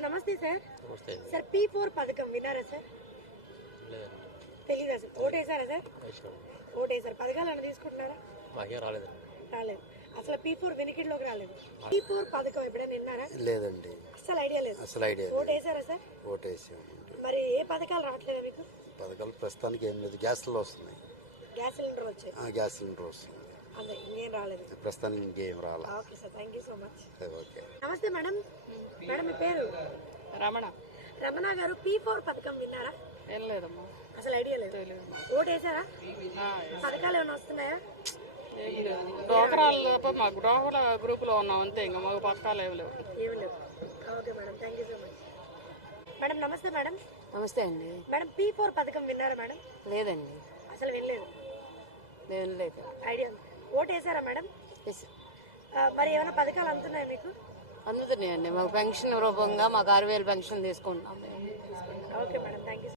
Sir నమస్తే sir. నమస్తే. Sir P4 పథకం విన్నారా సార్? లేదండి. తెలీదా సార్? ఓటేసారా సార్? వేసాం. ఓటేసారు. పథకాలు ఏమైనా తీసుకుంటున్నారా? మాకేం రాలేదండి. రాలేదు. అసలు P4 వినికిడిలోకి రాలేదు. P4 పథకం ఎప్పుడైనా విన్నారా? లేదండి, అసలు ఐడియా లేదు. అసలు ఐడియా లేదు. ఓటేసారా సార్? ఓటేసామండి. మరి ఏ పథకాలు రావట్లేదా మీకు? పథకాలు ప్రస్తుతానికి ఏం లేదు. గ్యాస్లో వస్తున్నాయి. గ్యాస్ సిలిండర్ వచ్చాయి. గ్యాస్ సిలిండర్ వస్తుంది. అదే ఇంకేం రాలేదు. ప్రస్తుతానికి ఇంకేం రాలా. Okay sir, thank you so much. Okay. నమస్తే మేడం. మేడం మీ పేరు? రమణ. రమణ గారు P4 పథకం విన్నారా? ఏం లేదమ్మా, అసలు ఐడియా లేదు. ఓటేసారా? పథకాలు ఏమైనా వస్తున్నాయా? ఏం లేదు. డోకరాలు తప్ప మాకు డోకరా గ్రూప్లో ఉన్నాం అంతే, ఇంకా మాకు పథకాలు ఏమి లేవు. ఏమి లేవు. Okay madam, thank you so much. Madam నమస్తే మేడం. నమస్తే అండి. మేడం P4 పథకం విన్నారా మేడం? లేదండి, అసలు వినలేదు. నేను లేదు. ఐడియా ఉంది. ఓటేసారా మేడం? ఎస్. మరి ఏమైనా పథకాలు అందుతున్నాయా మీకు? అందుతున్నాయండి. మాకు పెన్షన్ రూపంగా మాకు 6,000 పెన్షన్ తీసుకుంటున్నాం మేము.